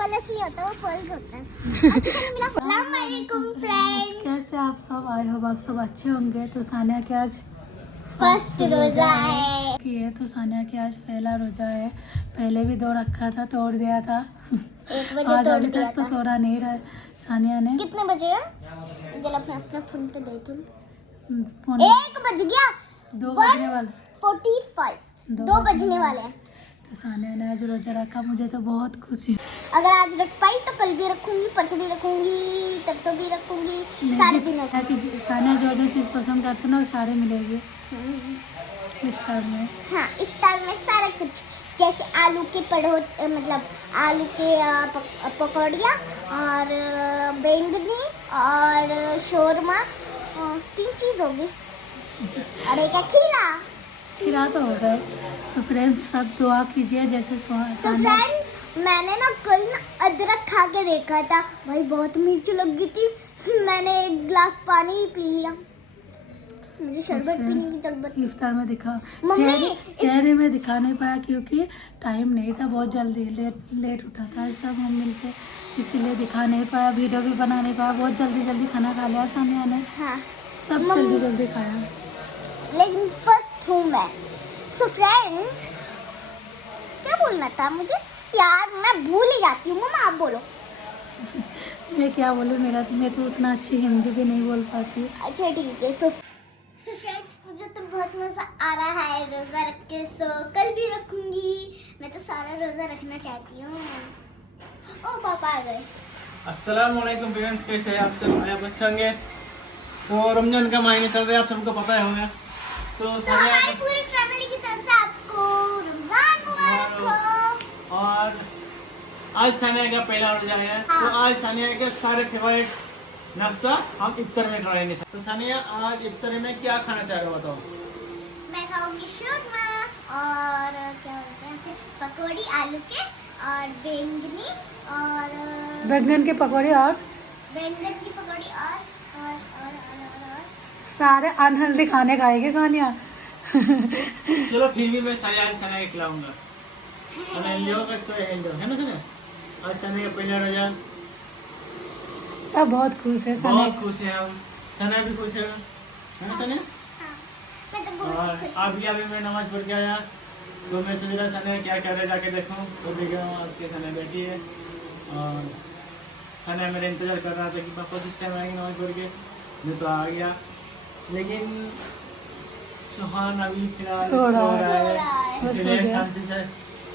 Plus नहीं होता, वो पल्स होता है। अस्सलाम वालेकुम फ्रेंड्स, कैसे आप सब? आई होप आप सब अच्छे होंगे। तो सानिया के आज फर्स्ट रोजा है। है, तो सानिया के आज पहला रोजा है। पहले भी 2 रखा था, तोड़ दिया था। 1 बजे आज तोड़ अभी दिया तक तो था। तोड़ा नहीं रहा सानिया ने। कितने बजे है? जरा अपना फोन तो दे तुम। पौने 1 बज गया। 2 बजने वाले 45 2 2 बजने वाले हैं। तो सानिया ने आज रोजा रखा, मुझे तो बहुत खुशी। अगर आज रख पाई तो कल भी रखूंगी, परसों भी रखूंगी, तरसों भी रखूंगी, सारे दिन रखूंगी। सानिया जो जो चीज़ पसंद करते ना वो सारे मिलेगी इफ्तार में। हाँ, इफ्तार में सारा कुछ, जैसे आलू के मतलब आलू के पकौड़ियाँ और बैंगनी और शोरमा, 3 चीज़ होगी। और एक खीरा तो हो गए। तो फ्रेंड्स सब दुआ कीजिए जैसे तो फ्रेंड्स, मैंने ना कल अदरक खा के देखा था भाई, बहुत मिर्च लग गई थी। मैंने 1 गिलास पानी ही पी लिया। मुझे शरबत पीने की जरूरत। इफ्तार में दिखा, मम्मी शहर में दिखा नहीं पाया क्योंकि टाइम नहीं था, बहुत जल्दी लेट उठा था सब हम मिलके, इसीलिए दिखा नहीं पाया, वीडियो भी बना नहीं पाया। बहुत जल्दी खाना खा लिया सानिया ने। हाँ, सब जल्दी खाया, लेकिन फर्स्ट हूँ मैं। सो फ्रेंड्स, क्या बोलना था मुझे यार, मैं भूल ही जाती हूँ। मम्मा आप बोलो। मैं क्या बोलूँ, मैं तो उतना अच्छी हिंदी भी नहीं बोल पाती। अच्छा ठीक है। सो फ्रेंड्स, मुझे तो बहुत मजा आ रहा है रोजा रख के। सो कल भी रखूंगी। मैं तो सारा रोजा रखना चाहती हूँ। ओ पापा आ गए। अस्सलाम वालेकुम फ्रेंड्स, कैसे हैं आप सब? आप अच्छे होंगे। तो रमजान का महीना चल रहा है, आप सबको पता ही होगा। तो हमारी पूरी फैमिली की तरफ से आपको रमजान मुबारक हो। और आज सानिया का पहला रोजा है। हाँ। तो आज सानिया के सारे फेवरेट नाश्ता हम इफ्तार में खाएंगे। तो सानिया आज इफ्तार में क्या खाना चाह रहे हो बताओ? मैं खाऊंगी शोरमा और क्या बोलते हैं उसे, पकौड़ी आलू के और बैंगनी और बैंगन के पकौड़े और बैंगन की पकौड़ी और सारे अनहेल्दी खाने खाएगी सानिया। चलो फिर भी मैं सानिया आज सानिया के खिलाऊंगा। अनहेल्दी होगा तो हेल्दी है ना सानिया। आज सानिया का पहला रोजा, सब बहुत खुश है सानिया। बहुत खुश है हम। सानिया भी खुश है ना सानिया? मैं तो बहुत और खुश अभी मैं नमाज पढ़ के आया, तो मैं सोच रहा सानिया क्या कर रहे जाके देखूं। तो देखा आज के सानिया बैठी है और सानिया मेरा इंतजार कर रहा था कि पापा किस टाइम आएंगे नमाज पढ़ के। मैं तो आ गया, लेकिन सुहान अभी फिलहाल सो रहा है, बस इसलिए हो गया। शांति से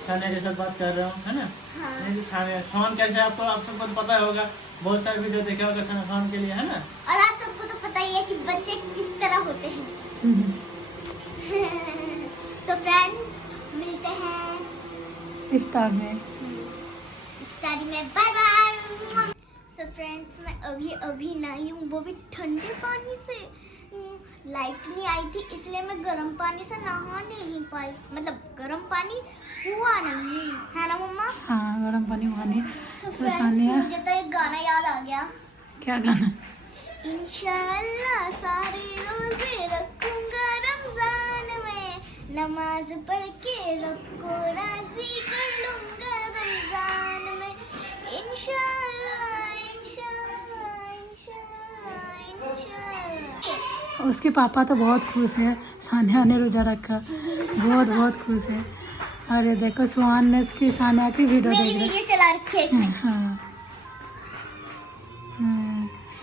सानिया के साथ बात कर रहा हूँ, है ना? हाँ। नहीं तो सानिया सुहान कैसे आपको आप सबको तो पता होगा, बहुत सारे वीडियो देखा होगा सुहान के लिए, है ना? और आप सबको तो पता ही है कि बच्चे किस तरह होते हैं। सो फ्रेंड्स, मिलते हैं इफ्तार में। इफ्तारी में। Bye bye. सो फ्रेंड्स, मैं अभी नई हूँ, वो भी ठंडे पानी से। लाइट नहीं आई थी इसलिए मैं गर्म पानी से नहा नहीं पाई, मतलब गर्म पानी हुआ नहीं, है ना मम्मा? हाँ, गरम पानी पानी। सो तो फ्रेंड्स, सानिया मुझे तो एक गाना याद आ गया। क्या गाना? इंशाअल्लाह सारे रोजे रखूंगा रमजान में, नमाज पढ़ के रब को राजी कर लूंगा रमजान में। इंशाअल्लाह इंशाअल्लाह इंशाअल्लाह इंशाअल्लाह। उसके पापा तो बहुत खुश है, सानिया ने रोजा रखा, बहुत खुश है। अरे देखो सुहान ने उसकी सानिया की वीडियो मेरी देख वीडियो चला रखी है रहा इसमें। हाँ।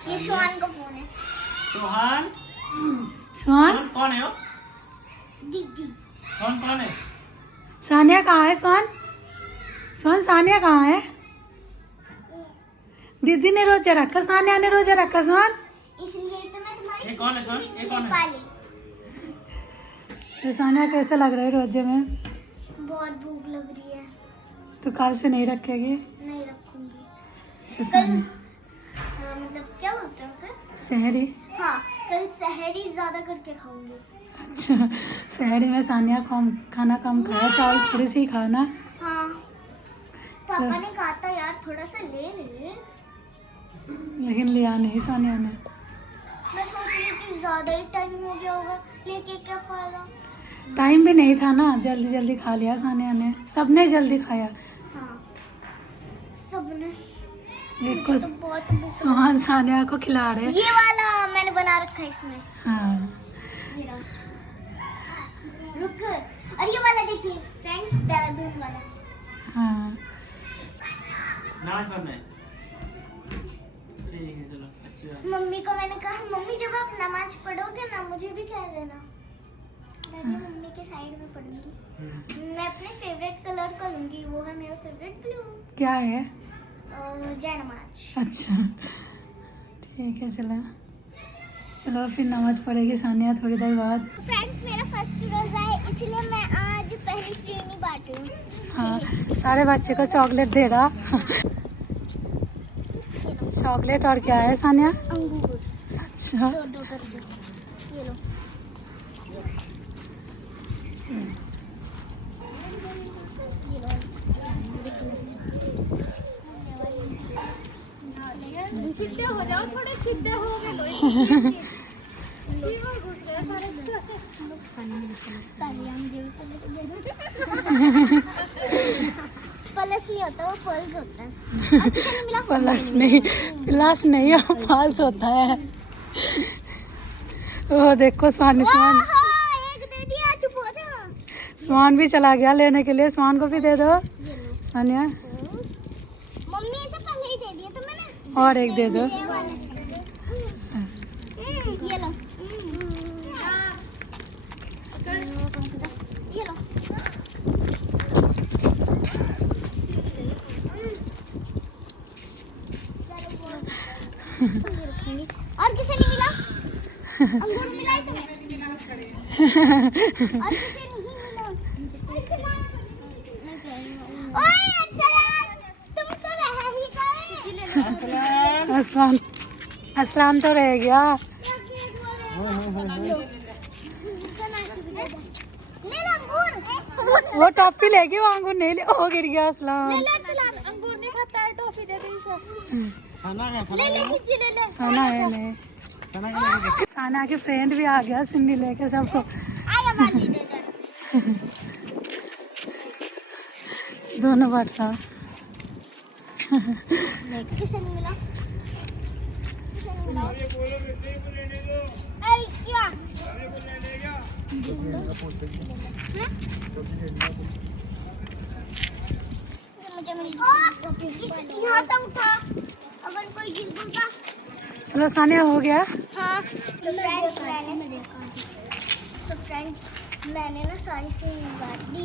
ये शोहान का फोन है। सुहान सुहान कौन है हो? दीदी सुहान कौन है? सानिया कहाँ है? सुहान सानिया कहाँ है? दीदी ने रोजा रखा, सानिया ने रोजा रखा। सुहान इसलिए तो मैं तुम्हारी ये कौन है सुहान? ये कौन है? पाली। तो सानिया कैसे लग रहा है रोजे में? बहुत भूख लग रही है, तो कल से नहीं रखेगी? नहीं रखूंगी। अच्छा कल सानिया मतलब क्या बोलते हैं उसे? सहरी। हाँ, कल सहरी ज्यादा करके खाऊंगी। अच्छा, सहरी में सानिया खाना कम खाया, चावल थोड़ी सी खाना। हाँ, पापा ने कहा था यार थोड़ा सा ले ले, लेकिन लिया नहीं सानिया ने। मैं सोच रही थी ज्यादा ही टाइम हो गया होगा, लेके क्या फायदा। टाइम भी नहीं था ना, जल्दी जल्दी खा लिया सानिया ने, सबने जल्दी खाया। हाँ सबने। एक को तो बहुत भूख लगी। सुहान सानिया को खिला रहे। ये वाला मैंने बना रखा है इसमें। हाँ ये रहा। रुक, और ये वाला देखिए फ्रेंड्स, देहरादून वाला। हाँ ना करना है, ठीक है चलो अच्छी बात। मम्मी को मैंने कहा मम्मी जब आप नमाज पढ़ोगे ना मुझे भी कह देना, मैं भी मम्मी के साइड में पढ़ूंगी। मैं अपने फेवरेट कलर का लूंगी, वो है मेरा फेवरेट ब्लू। क्या है? जय नमाज। अच्छा ठीक है, चलो चलो फिर नमाज पढ़ेगी सानिया थोड़ी देर बाद। फ्रेंड्स मेरा फर्स्ट रोजा है इसलिए मैं आज पहली श्रेणी बांटू हूँ। हाँ सारे बच्चे को चॉकलेट दे रहा। चॉकलेट और क्या है सानिया? अंगूर अच्छा दो दो करके, ये लो। सीधे हो जाओ, थोड़े सीधे हो गए लो। पलस नहीं होता, वो पल्स होता है। और किसी ने मिला? प्लस नहीं, प्लस नहीं, फाल्स होता है। वो देखो स्वान एक दे दिया, चुप हो जा। स्वान भी चला गया लेने के लिए, स्वान को भी दे दो ये लो। सानिया। मम्मी इसे पहले ही दे दिया तो मैंने। और एक दे दो। ये वाला। ये लो। ये लो। और किसे नहीं मिला? अंगूर मिला है तुम्हें? और किसे नहीं मिला? ओए अरसलान, तुम तो रह ही गए। असलान, असलान तो रह गया। ले लो अंगूर। वो टॉफी लेगी, वो अंगूर नहीं ले। ओ गिर गया असलान। अंगूर नहीं खाता है, टॉफी दे दे इसे। खाना है, ले ले दीजिए, ले ले। साना है नहीं, खाना है। साना के फ्रेंड भी आ गया सिंधी लेके सबको। आया वाली दे दे। दोनों बांटा। किसे नहीं मिला? किसे नहीं मिला? ऐ क्या? मुझे मिल गई। यहाँ से उठा, अगर कोई गिर गया। चलो सानिया हो गया। हाँ सो फ्रेंड्स मैंने ना सारी से बात दी।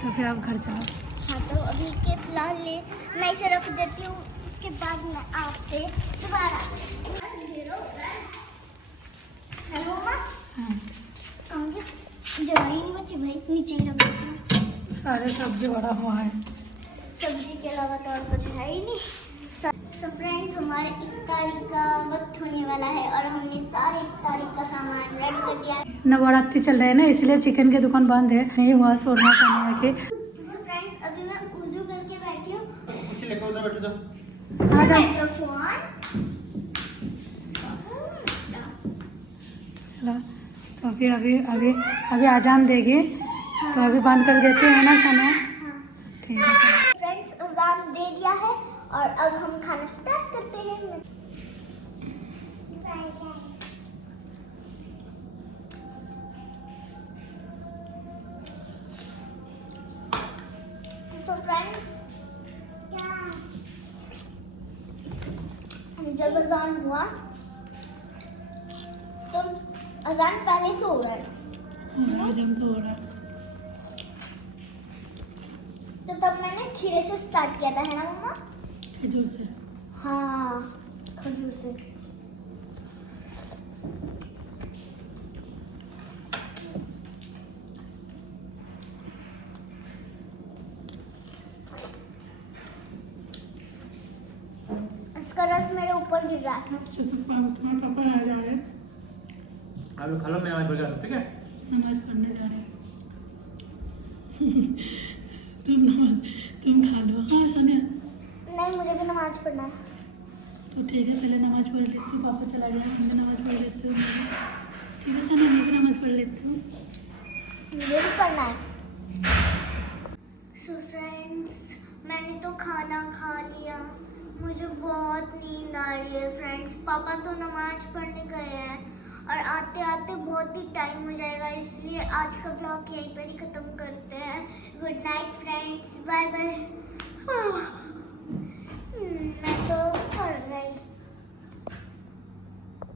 तो फिर आप घर चलो। हाँ तो अभी के फिलहाल मैं इसे रख देती हूँ, इसके बाद मैं आपसे दोबारा। हेलो माँ, हाँ। आऊँगी। जगह ही नहीं बची भाई, नीचे ही रख देती हूँ। सारे सब्जी बड़ा हुआ है। सब्जी के अलावा तो और कुछ है ही नहीं। सो फ्रेंड्स हमारे इफ्तारी का वक्त होने वाला है और हमने सारे इफ्तारी का सामान रेडी कर दिया है। नवरात्रि चल रहे हैं ना, इसलिए चिकन की दुकान बंद है, नहीं हुआ शोरमा खाने के। सो फ्रेंड्स अभी मैं वुजू करके बैठी हूँ। कुछ लेकर उधर बैठो तो। आ जाओ। चलो तो फिर अभी अभी अभी आजान देगी तो अभी बंद कर देते हैं ना खाना। ठीक है चलो। फ्रेंड्स अजान दे दिया है और अब हम खाना स्टार्ट करते हैं। तो फ्रेंड्स जब अजान हुआ तो अजान पहले से हो रहा है, आजान तो हो रहा है। तो तब मैंने खीरे से स्टार्ट किया था, है ना मम्मा? खजूर से। हाँ खजूर से। इसका रस मेरे ऊपर गिर रहा है। अच्छा तुम्हारे पापा आ जा रहे हैं, अभी खा लो, मैं आवाज बजा दूँ, ठीक है? नमाज पढ़ने जा रहे हैं। तुम खा लो। हाँ सोनिया नहीं मुझे भी नमाज पढ़ना है। तो ठीक है, पहले नमाज पढ़ लेती हूँ, पापा चला गया, मैं नमाज पढ़ लेती हूँ। ठीक है सना, मैं भी नमाज पढ़ लेती हूँ। मुझे भी पढ़ना है। सो फ्रेंड्स, मैंने तो खाना खा लिया, मुझे बहुत नींद आ रही है फ्रेंड्स। पापा तो नमाज पढ़ने गए हैं और आते आते बहुत ही टाइम हो जाएगा, इसलिए आज का ब्लॉग यहीं पर ही ख़त्म करते हैं। Good night friends, bye bye.